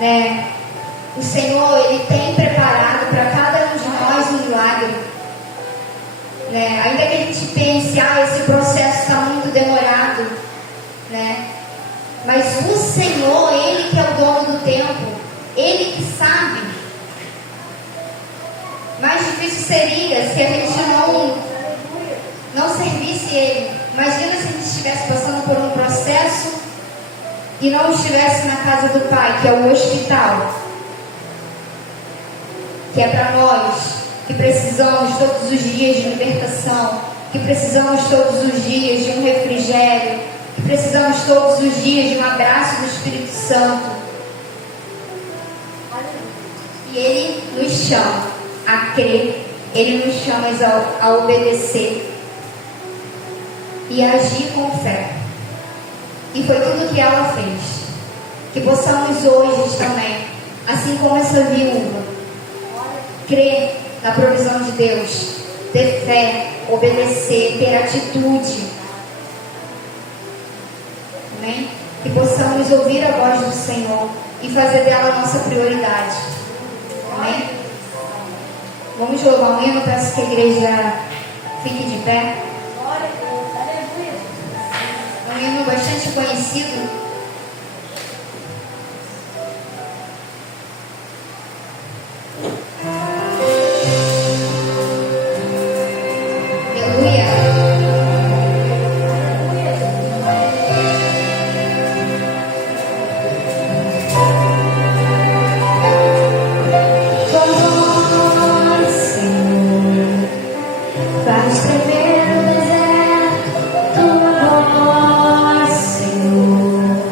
né? O Senhor, ele tem preparado para cada um de nós um milagre, né? Ainda que a gente pense: esse processo está muito demorado, né? Mas o Senhor, ele que é o dono do tempo, ele que sabe. Mais difícil seria se a gente não servisse ele. Imagina se a gente estivesse passando por um processo e que não estivesse na casa do Pai, que é o hospital, que é para nós, que precisamos todos os dias de libertação, que precisamos todos os dias de um refrigério, que precisamos todos os dias de um abraço do Espírito Santo. E Ele nos chama a crer, Ele nos chama a obedecer e a agir com fé. E foi tudo que ela fez. Que possamos hoje também, assim como essa viúva, crer na provisão de Deus, ter fé, obedecer, ter atitude. Amém? Que possamos ouvir a voz do Senhor e fazer dela a nossa prioridade. Amém? Vamos louvar um hino, peço que a igreja fique de pé. Um hino bastante conhecido. Faz tremer o deserto, tua voz, Senhor.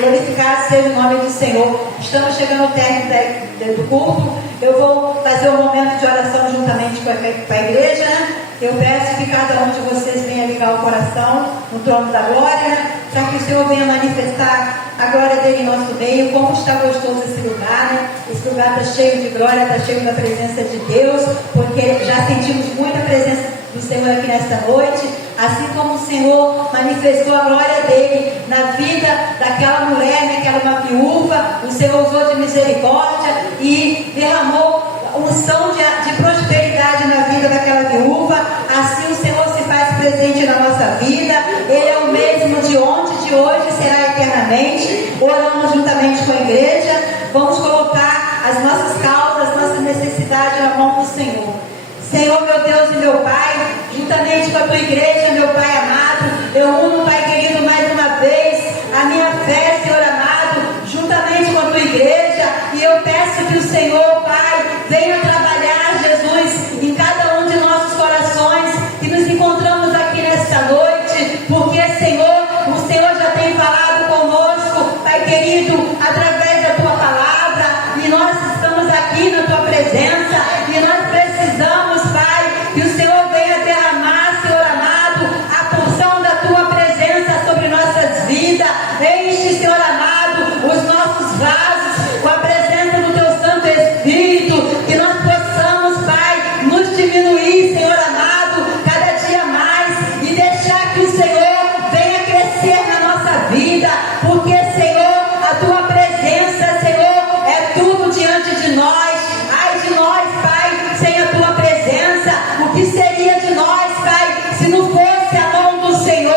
Glorificado seja o nome do Senhor. Estamos chegando ao término do culto. Eu vou fazer um momento de oração juntamente com a igreja, né? Eu peço que cada um de vocês venha ligar o coração no trono da glória, para que o Senhor venha manifestar a glória dele em nosso meio. Como está gostoso esse lugar, né? Esse lugar está cheio de glória, está cheio da presença de Deus, porque já sentimos muita presença do Senhor aqui nesta noite. Assim como o Senhor manifestou a glória dele na vida daquela mulher, né, que era uma viúva, o Senhor usou de misericórdia e derramou unção de prosperidade na vida daquela viúva. Assim o Senhor se faz presente na nossa vida. Ele é o mesmo de ontem, de hoje, será eternamente. Oramos juntamente com a igreja. Vamos colocar as nossas causas, as nossas necessidades na mão do Senhor. Senhor, meu Deus e meu Pai, juntamente com a tua igreja, meu Pai amado, eu uno, Pai querido, mais uma vez a minha fé, Senhor amado, juntamente com a tua igreja, e eu peço que o Senhor, Pai, venha trabalhar, Jesus, em cada um de nossos corações, que nos encontramos aqui nesta noite, porque, Senhor, o Senhor já tem falado conosco, Pai querido, através da tua palavra, e nós estamos aqui na tua presença, e nós precisamos, Pai, que o Senhor venha derramar, Senhor amado, a porção da tua presença sobre nossas vidas. Enche, Senhor amado, os nossos vasos com a presença do teu Santo Espírito, que nós possamos, Pai, nos diminuir, Senhor amado, cada dia mais, e deixar que o Senhor venha crescer na nossa vida, porque, Senhor, a tua presença, Senhor, é tudo diante de nós. Ai de nós, Pai, sem a tua presença, o que seria de nós, Pai, se não fosse a mão do Senhor?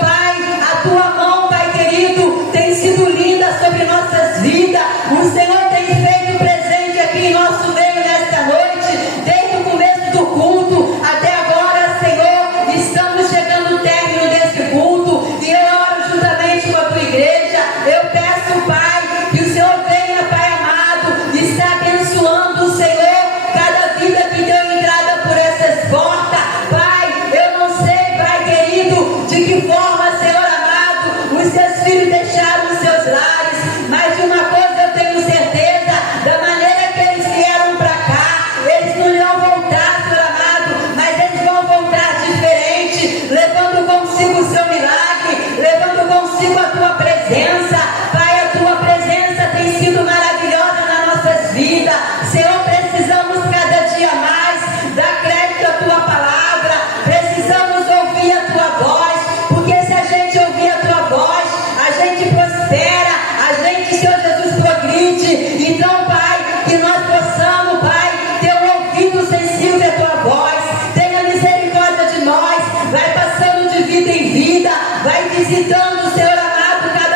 Pai, a tua mão, Pai querido, tem sido linda sobre nossas vidas. O Senhor tem feito presente aqui em nosso meio nesta noite, desde o começo do culto até agora, Senhor. Estamos chegando ao término desse culto, e eu oro juntamente com a tua igreja. Eu peço, Pai, que o Senhor venha, Pai amado, está abençoando, Senhor, cada vida que deu entrada por essas portas. Pai, eu não sei, Pai querido, de que forma, Senhor amado, os seus filhos deixaram os seus lares, mas de uma coisa eu tenho certeza: da maneira que eles vieram para cá, eles não irão voltar, Senhor amado, mas eles vão voltar diferente, levando consigo o seu milagre, levando consigo a tua presença. Pai, a tua presença tem sido maravilhosa nas nossas vidas. Senhor, precisamos cada dia mais dar crédito à tua palavra, precisamos ouvir a tua voz, porque se a gente ouvir a tua voz, a gente prospera, a gente, Senhor Jesus, progride. Então, Pai, que nós possamos, Pai, ter um ouvido sensível à tua voz. Tenha misericórdia de nós, vai passando de vida em vida, vai visitando, Senhor amado, cada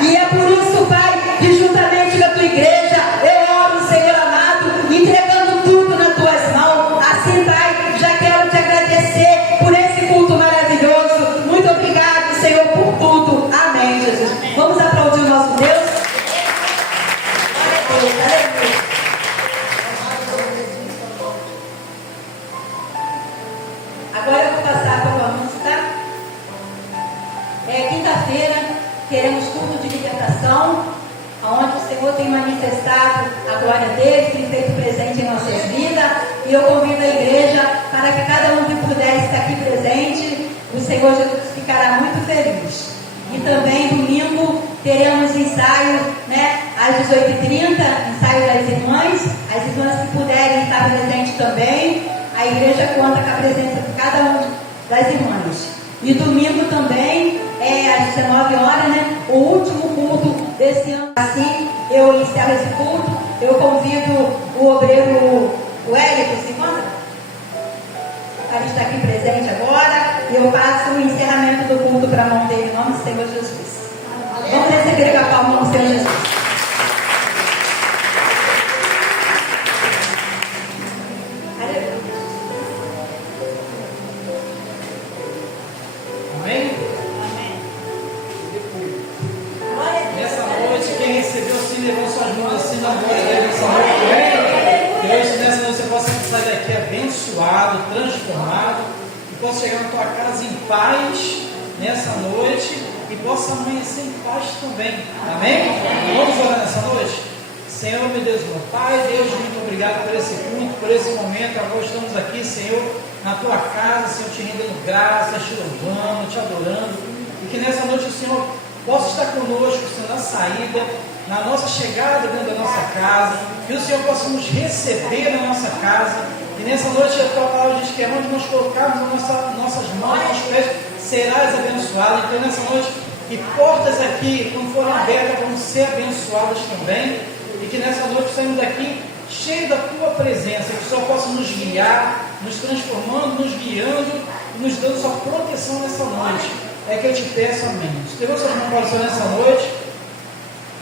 E é por isso, Pai, que juntamente com a tua igreja, eu oro, Senhor amado, entregando tudo nas tuas mãos. Assim, Pai, já quero te agradecer por esse culto maravilhoso. Muito obrigado, Senhor, por tudo. Amém, Jesus. Vamos aplaudir o nosso Deus. Agora eu vou passar para o anúncio, tá? Quinta-feira teremos culto de libertação, onde o Senhor tem manifestado a glória dele, tem feito presente em nossas vidas. E eu convido a igreja para que cada um que puder estar aqui presente. O Senhor Jesus ficará muito feliz. E também domingo teremos ensaio, né, às 18h30, ensaio das irmãs. As irmãs que puderem estar presentes também. A igreja conta com a presença de cada uma das irmãs. E domingo também, às 19 horas, né, o último culto desse ano. Assim, eu encerro esse culto. Eu convido o obreiro, o Hélio, se encontra? Ele está aqui presente agora. E eu passo o encerramento do culto para a mão dele, em nome do Senhor Jesus. Vamos receber com a palma do Senhor Jesus. Nessa noite, quem recebeu assim, levou suas mãos assim na glória dele nessa noite. Que hoje, nessa noite, você possa sair daqui abençoado, transformado, e possa chegar na tua casa em paz nessa noite e possa amanhecer em paz também. Amém? Vamos orar nessa noite? Senhor, meu Deus, meu Pai, Deus, muito obrigado por esse culto, por esse momento. Agora estamos aqui, Senhor, na tua casa, Senhor, te rendendo graças, te louvando, te adorando. E que nessa noite o Senhor possa estar conosco, Senhor, na saída, na nossa chegada dentro da nossa casa. Que o Senhor possa nos receber na nossa casa. E nessa noite a tua palavra diz que é onde nós colocarmos as nossas mãos, nossos pés, serás abençoado. Então nessa noite, que portas aqui, quando forem abertas, vão ser abençoadas também. E que nessa noite saímos daqui cheio da tua presença, que o Senhor possa nos guiar, nos transformando, nos guiando e nos dando sua proteção nessa noite. É que eu te peço, amém. Estevão, suas mãos para o Senhor nessa noite.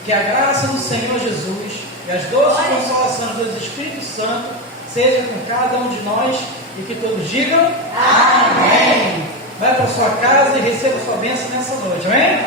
Que a graça do Senhor Jesus e as doces consolações do Espírito Santo seja com cada um de nós e que todos digam amém. Vai para a sua casa e receba sua bênção nessa noite, amém?